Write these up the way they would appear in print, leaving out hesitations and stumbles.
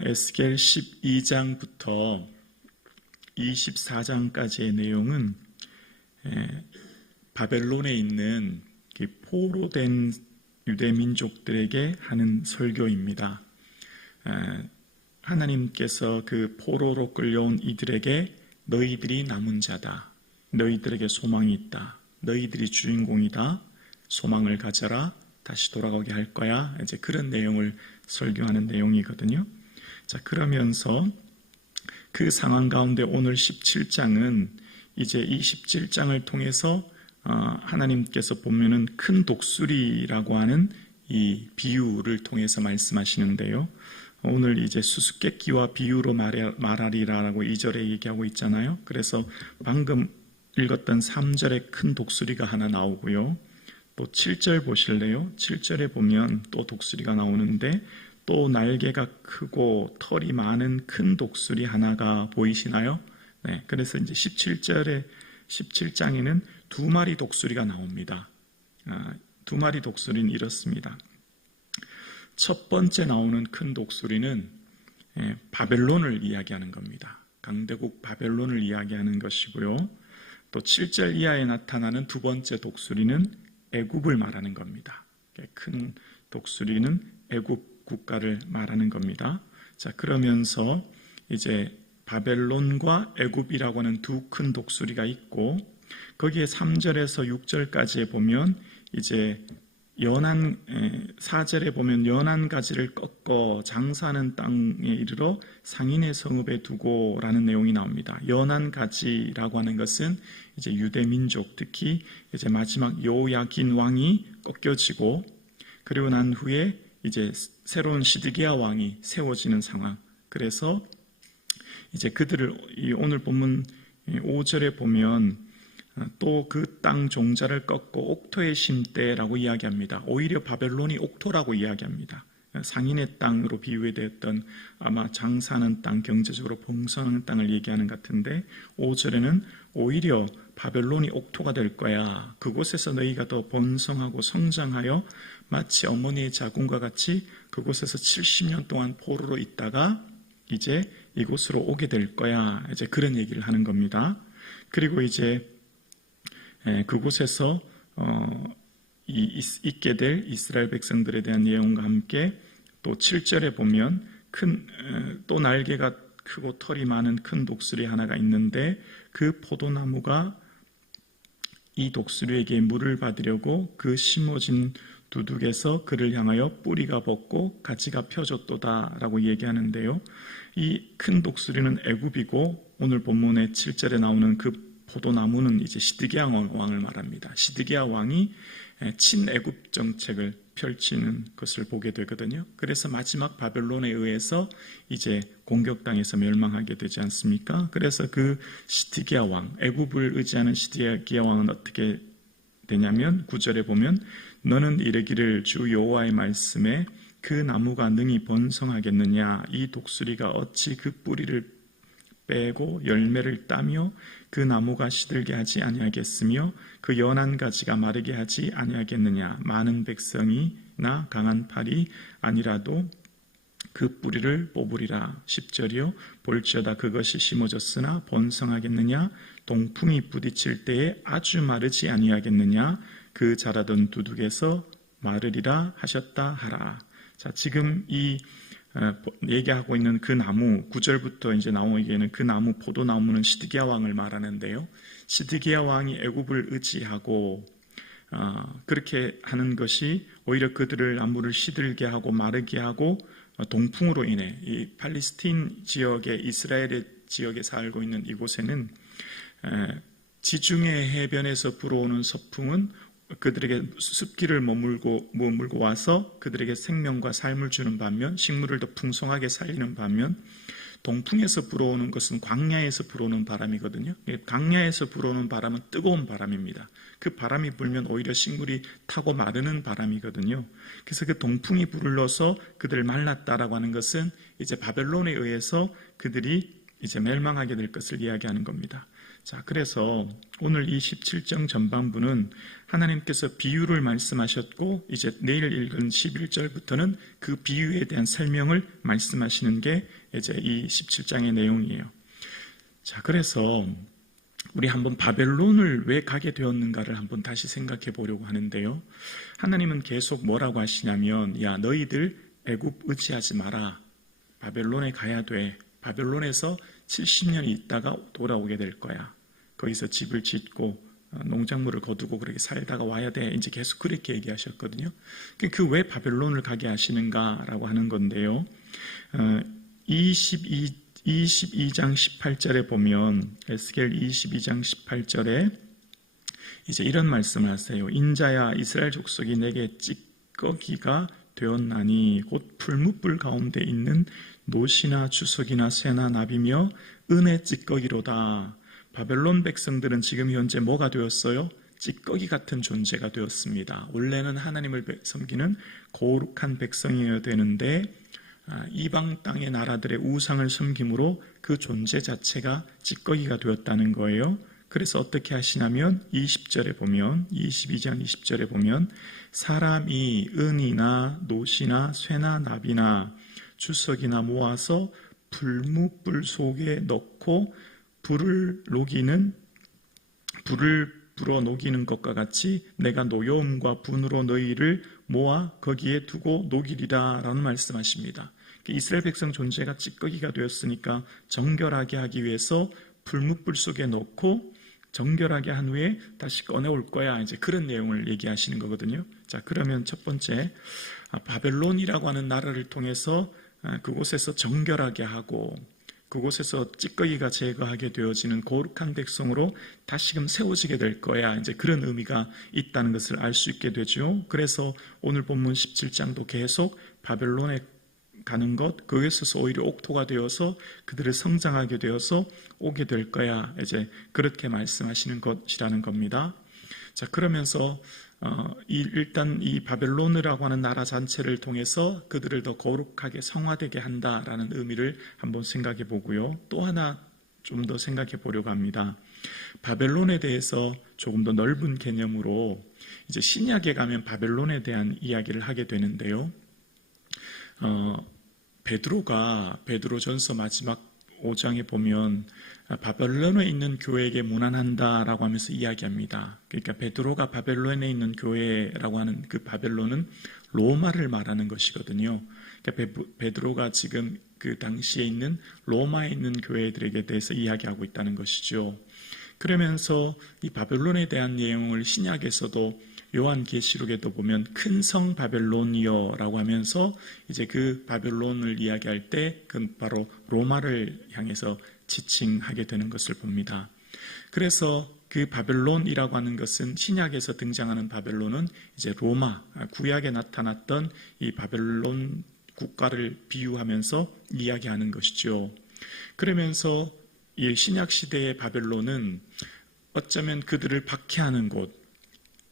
에스겔 12장부터 24장까지의 내용은 바벨론에 있는 포로된 유대 민족들에게 하는 설교입니다. 하나님께서 그 포로로 끌려온 이들에게 너희들이 남은 자다, 너희들에게 소망이 있다, 너희들이 주인공이다, 소망을 가져라, 다시 돌아오게 할 거야, 이제 그런 내용을 설교하는 내용이거든요. 자, 그러면서 그 상황 가운데 오늘 17장은 이제 이 17장을 통해서 하나님께서 보면은 큰 독수리라고 하는 이 비유를 통해서 말씀하시는데요. 오늘 이제 수수께끼와 비유로 말하리라라고 2절에 얘기하고 있잖아요. 그래서 방금 읽었던 3절에 큰 독수리가 하나 나오고요. 또 7절 보실래요? 7절에 보면 또 독수리가 나오는데 또 날개가 크고 털이 많은 큰 독수리 하나가 보이시나요? 네, 그래서 이제 17장에는 두 마리 독수리가 나옵니다. 두 마리 독수리는 이렇습니다. 첫 번째 나오는 큰 독수리는 바벨론을 이야기하는 겁니다. 강대국 바벨론을 이야기하는 것이고요. 또 7절 이하에 나타나는 두 번째 독수리는 애굽을 말하는 겁니다. 큰 독수리는 애굽 국가를 말하는 겁니다. 자, 그러면서 이제 바벨론과 애굽이라고 하는 두 큰 독수리가 있고 거기에 3절에서 6절까지에 보면 이제 4절에 보면 연한 가지를 꺾어 장사하는 땅에 이르러 상인의 성읍에 두고라는 내용이 나옵니다. 연한 가지라고 하는 것은 이제 유대 민족, 특히 이제 마지막 요야긴 왕이 꺾여지고 그리고 난 후에 이제 새로운 시드기야 왕이 세워지는 상황. 그래서 이제 그들을 오늘 본문 5절에 보면 또 그 땅 종자를 꺾고 옥토에 심때라고 이야기합니다. 오히려 바벨론이 옥토라고 이야기합니다. 상인의 땅으로 비유되었던 아마 장사하는 땅, 경제적으로 봉선하는 땅을 얘기하는 것 같은데 5절에는 오히려 바벨론이 옥토가 될 거야. 그곳에서 너희가 더 번성하고 성장하여 마치 어머니의 자궁과 같이 그곳에서 70년 동안 포로로 있다가 이제 이곳으로 오게 될 거야. 이제 그런 얘기를 하는 겁니다. 그리고 이제 그곳에서 있게 될 이스라엘 백성들에 대한 내용과 함께 또 7절에 보면 또 날개가 크고 털이 많은 큰 독수리 하나가 있는데 그 포도나무가 이 독수리에게 물을 받으려고 그 심어진 두둑에서 그를 향하여 뿌리가 벗고 가지가 펴졌도다라고 얘기하는데요. 이 큰 독수리는 애굽이고 오늘 본문의 7절에 나오는 그 포도나무는 이제 시드기야 왕을 말합니다. 시드기야 왕이 친애굽 정책을 펼치는 것을 보게 되거든요. 그래서 마지막 바벨론에 의해서 이제 공격당해서 멸망하게 되지 않습니까? 그래서 그 시드기야 왕, 애굽을 의지하는 시드기야 왕은 어떻게 되냐면 9절에 보면 너는 이르기를 주 여호와의 말씀에 그 나무가 능히 번성하겠느냐, 이 독수리가 어찌 그 뿌리를 빼고 열매를 따며 그 나무가 시들게 하지 아니하겠으며 그 연한 가지가 마르게 하지 아니하겠느냐. 많은 백성이나 강한 팔이 아니라도 그 뿌리를 뽑으리라. 10절이요. 볼지어다 그것이 심어졌으나 번성하겠느냐. 동풍이 부딪힐 때에 아주 마르지 아니하겠느냐. 그 자라던 두둑에서 마르리라 하셨다 하라. 자, 지금 이 얘기하고 있는 그 나무 9절부터 이제 나오기에는 그 나무 포도나무는 시드기야 왕을 말하는데요. 시드기야 왕이 애굽을 의지하고 그렇게 하는 것이 오히려 그들을 나무를 시들게 하고 마르게 하고 동풍으로 인해 이 팔레스틴 지역에 이스라엘의 지역에 살고 있는 이곳에는 지중해 해변에서 불어오는 서풍은 그들에게 습기를 머물고 와서 그들에게 생명과 삶을 주는 반면 식물을 더 풍성하게 살리는 반면 동풍에서 불어오는 것은 광야에서 불어오는 바람이거든요. 광야에서 불어오는 바람은 뜨거운 바람입니다. 그 바람이 불면 오히려 식물이 타고 마르는 바람이거든요. 그래서 그 동풍이 불러서 그들을 말랐다라고 하는 것은 이제 바벨론에 의해서 그들이 이제 멸망하게 될 것을 이야기하는 겁니다. 자, 그래서 오늘 이 17장 전반부는 하나님께서 비유를 말씀하셨고 이제 내일 읽은 11절부터는 그 비유에 대한 설명을 말씀하시는 게 이제 이 17장의 내용이에요. 자, 그래서 우리 한번 바벨론을 왜 가게 되었는가를 한번 다시 생각해 보려고 하는데요. 하나님은 계속 뭐라고 하시냐면, 야, 너희들 애굽 의지하지 마라. 바벨론에 가야 돼. 바벨론에서 70년이 있다가 돌아오게 될 거야. 거기서 집을 짓고 농작물을 거두고 그렇게 살다가 와야 돼. 이제 계속 그렇게 얘기하셨거든요. 그 왜 바벨론을 가게 하시는가라고 하는 건데요. 22장 18절에 보면, 에스겔 22장 18절에 이제 이런 말씀을 하세요. 인자야, 이스라엘 족속이 내게 찌꺼기가 되었나니 곧 풀무불 가운데 있는 노시나 주석이나 쇠나 나비며 은의 찌꺼기로다. 바벨론 백성들은 지금 현재 뭐가 되었어요? 찌꺼기 같은 존재가 되었습니다. 원래는 하나님을 섬기는 거룩한 백성이어야 되는데 이방 땅의 나라들의 우상을 섬김으로 그 존재 자체가 찌꺼기가 되었다는 거예요. 그래서 어떻게 하시냐면 20절에 보면, 22장 20절에 보면, 사람이 은이나 노시나 쇠나 나비나 주석이나 모아서 풀무불 속에 넣고 불을 불어 녹이는 것과 같이 내가 노여움과 분으로 너희를 모아 거기에 두고 녹이리라 라는 말씀하십니다. 이스라엘 백성 존재가 찌꺼기가 되었으니까 정결하게 하기 위해서 풀무불 속에 넣고 정결하게 한 후에 다시 꺼내올 거야. 이제 그런 내용을 얘기하시는 거거든요. 자, 그러면 첫 번째, 바벨론이라고 하는 나라를 통해서 그곳에서 정결하게 하고 그곳에서 찌꺼기가 제거하게 되어지는 거룩한 백성으로 다시금 세워지게 될 거야. 이제 그런 의미가 있다는 것을 알 수 있게 되죠. 그래서 오늘 본문 17장도 계속 바벨론에 가는 것, 거기서 오히려 옥토가 되어서 그들을 성장하게 되어서 오게 될 거야. 이제 그렇게 말씀하시는 것이라는 겁니다. 자, 그러면서 일단 이 바벨론이라고 하는 나라 전체를 통해서 그들을 더 거룩하게 성화되게 한다라는 의미를 한번 생각해 보고요. 또 하나 좀 더 생각해 보려고 합니다. 바벨론에 대해서 조금 더 넓은 개념으로 이제 신약에 가면 바벨론에 대한 이야기를 하게 되는데요. 베드로전서 마지막 5장에 보면 바벨론에 있는 교회에게 무난한다라고 하면서 이야기합니다. 그러니까 베드로가 바벨론에 있는 교회라고 하는 그 바벨론은 로마를 말하는 것이거든요. 그러니까 베드로가 지금 그 당시에 있는 로마에 있는 교회들에게 대해서 이야기하고 있다는 것이죠. 그러면서 이 바벨론에 대한 내용을 신약에서도 요한계시록에도 보면 큰 성 바벨론이여라고 하면서 이제 그 바벨론을 이야기할 때 그 바로 로마를 향해서 지칭하게 되는 것을 봅니다. 그래서 그 바벨론이라고 하는 것은 신약에서 등장하는 바벨론은 이제 로마, 구약에 나타났던 이 바벨론 국가를 비유하면서 이야기하는 것이죠. 그러면서 이 신약 시대의 바벨론은 어쩌면 그들을 박해하는 곳,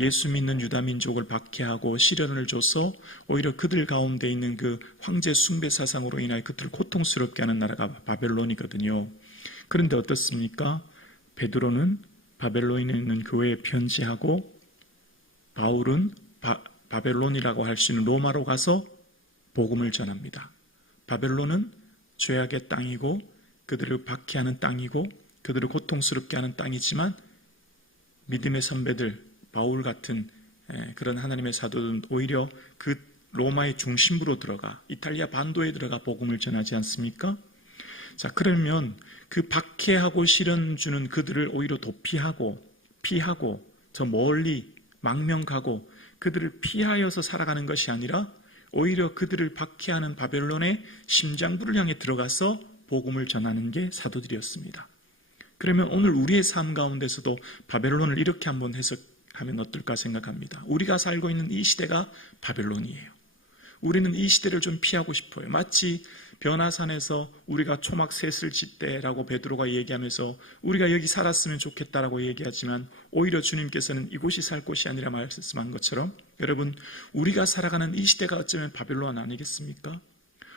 예수 믿는 유다 민족을 박해하고 시련을 줘서 오히려 그들 가운데 있는 그 황제 숭배 사상으로 인하여 그들을 고통스럽게 하는 나라가 바벨론이거든요. 그런데 어떻습니까? 베드로는 바벨론에 있는 교회에 편지하고 바울은 바벨론이라고 할 수 있는 로마로 가서 복음을 전합니다. 바벨론은 죄악의 땅이고 그들을 박해하는 땅이고 그들을 고통스럽게 하는 땅이지만 믿음의 선배들 바울 같은 그런 하나님의 사도들은 오히려 그 로마의 중심부로 들어가 이탈리아 반도에 들어가 복음을 전하지 않습니까? 자, 그러면 그 박해하고 시련 주는 그들을 오히려 도피하고 피하고 저 멀리 망명가고 그들을 피하여서 살아가는 것이 아니라 오히려 그들을 박해하는 바벨론의 심장부를 향해 들어가서 복음을 전하는 게 사도들이었습니다. 그러면 오늘 우리의 삶 가운데서도 바벨론을 이렇게 한번 해석하면 어떨까 생각합니다. 우리가 살고 있는 이 시대가 바벨론이에요. 우리는 이 시대를 좀 피하고 싶어요. 마치 변화산에서 우리가 초막 셋을 짓때라고 베드로가 얘기하면서 우리가 여기 살았으면 좋겠다라고 얘기하지만 오히려 주님께서는 이곳이 살 곳이 아니라 말씀한 것처럼 여러분, 우리가 살아가는 이 시대가 어쩌면 바벨론 아니겠습니까?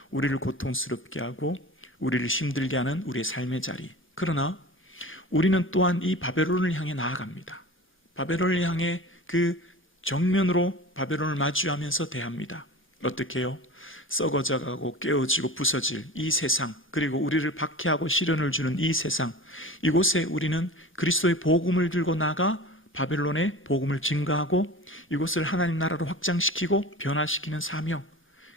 우리를 고통스럽게 하고 우리를 힘들게 하는 우리의 삶의 자리. 그러나 우리는 또한 이 바벨론을 향해 나아갑니다. 바벨론을 향해 그 정면으로 바벨론을 마주하면서 대합니다. 어떻게 해요? 썩어져가고 깨어지고 부서질 이 세상, 그리고 우리를 박해하고 시련을 주는 이 세상, 이곳에 우리는 그리스도의 복음을 들고 나가 바벨론의 복음을 증거하고 이곳을 하나님 나라로 확장시키고 변화시키는 사명.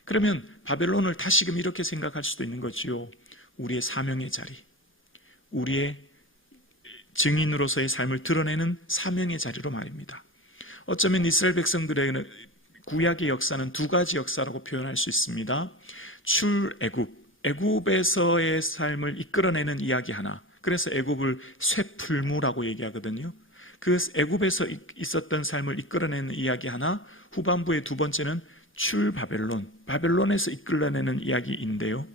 그러면 바벨론을 다시금 이렇게 생각할 수도 있는 거지요. 우리의 사명의 자리, 우리의 증인으로서의 삶을 드러내는 사명의 자리로 말입니다. 어쩌면 이스라엘 백성들에게는 구약의 역사는 두 가지 역사라고 표현할 수 있습니다. 출애굽, 애굽에서의 삶을 이끌어내는 이야기 하나. 그래서 애굽을 쇠풀무라고 얘기하거든요. 그 애굽에서 있었던 삶을 이끌어내는 이야기 하나, 후반부의 두 번째는 출바벨론, 바벨론에서 이끌어내는 이야기인데요.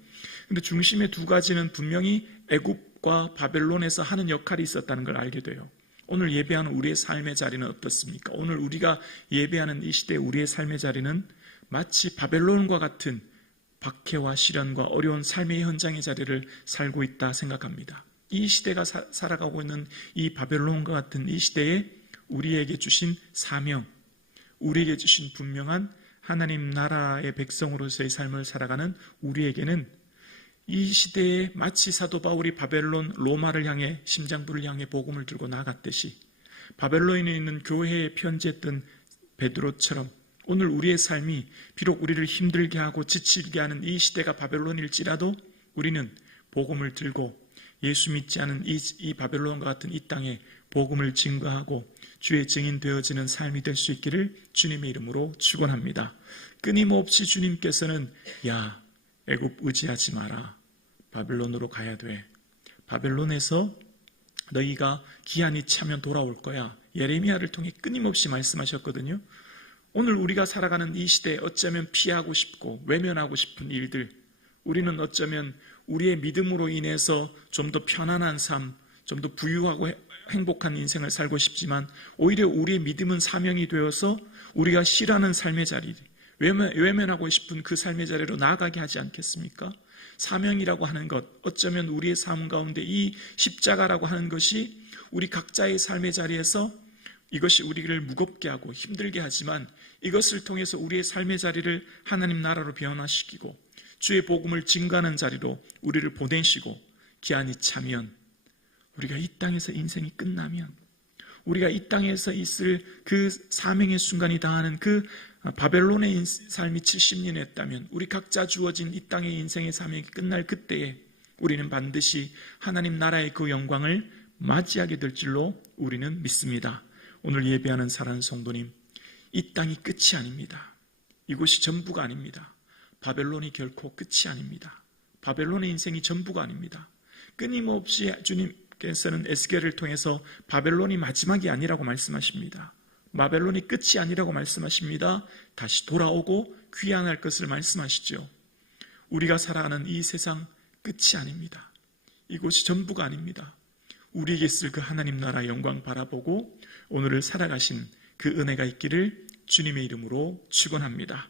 근데 중심의 두 가지는 분명히 애굽과 바벨론에서 하는 역할이 있었다는 걸 알게 돼요. 오늘 예배하는 우리의 삶의 자리는 어떻습니까? 오늘 우리가 예배하는 이 시대 우리의 삶의 자리는 마치 바벨론과 같은 박해와 시련과 어려운 삶의 현장의 자리를 살고 있다 생각합니다. 이 시대가 살아가고 있는 이 바벨론과 같은 이 시대에 우리에게 주신 사명, 우리에게 주신 분명한 하나님 나라의 백성으로서의 삶을 살아가는 우리에게는 이 시대에 마치 사도 바울이 바벨론 로마를 향해 심장부를 향해 복음을 들고 나갔듯이 바벨론에 있는 교회에 편지했던 베드로처럼 오늘 우리의 삶이 비록 우리를 힘들게 하고 지치게 하는 이 시대가 바벨론일지라도 우리는 복음을 들고 예수 믿지 않은 이 바벨론과 같은 이 땅에 복음을 증거하고 주의 증인 되어지는 삶이 될 수 있기를 주님의 이름으로 축원합니다. 끊임없이 주님께서는 야 애굽 의지하지 마라. 바벨론으로 가야 돼. 바벨론에서 너희가 기한이 차면 돌아올 거야. 예레미야를 통해 끊임없이 말씀하셨거든요. 오늘 우리가 살아가는 이 시대에 어쩌면 피하고 싶고 외면하고 싶은 일들, 우리는 어쩌면 우리의 믿음으로 인해서 좀 더 편안한 삶, 좀 더 부유하고 행복한 인생을 살고 싶지만 오히려 우리의 믿음은 사명이 되어서 우리가 싫어하는 삶의 자리, 외면하고 싶은 그 삶의 자리로 나아가게 하지 않겠습니까? 사명이라고 하는 것, 어쩌면 우리의 삶 가운데 이 십자가라고 하는 것이 우리 각자의 삶의 자리에서 이것이 우리를 무겁게 하고 힘들게 하지만 이것을 통해서 우리의 삶의 자리를 하나님 나라로 변화시키고 주의 복음을 증거하는 자리로 우리를 보내시고 기한이 차면 우리가 이 땅에서 인생이 끝나면 우리가 이 땅에서 있을 그 사명의 순간이 다하는 그 바벨론의 삶이 70년이었다면 우리 각자 주어진 이 땅의 인생의 사명이 끝날 그때에 우리는 반드시 하나님 나라의 그 영광을 맞이하게 될 줄로 우리는 믿습니다. 오늘 예배하는 사랑하는 성도님, 이 땅이 끝이 아닙니다. 이곳이 전부가 아닙니다. 바벨론이 결코 끝이 아닙니다. 바벨론의 인생이 전부가 아닙니다. 끊임없이 주님께서는 에스겔을 통해서 바벨론이 마지막이 아니라고 말씀하십니다. 바벨론이 끝이 아니라고 말씀하십니다. 다시 돌아오고 귀환할 것을 말씀하시죠. 우리가 살아가는 이 세상 끝이 아닙니다. 이곳이 전부가 아닙니다. 우리에게 있을 그 하나님 나라 영광 바라보고 오늘을 살아가신 그 은혜가 있기를 주님의 이름으로 축원합니다.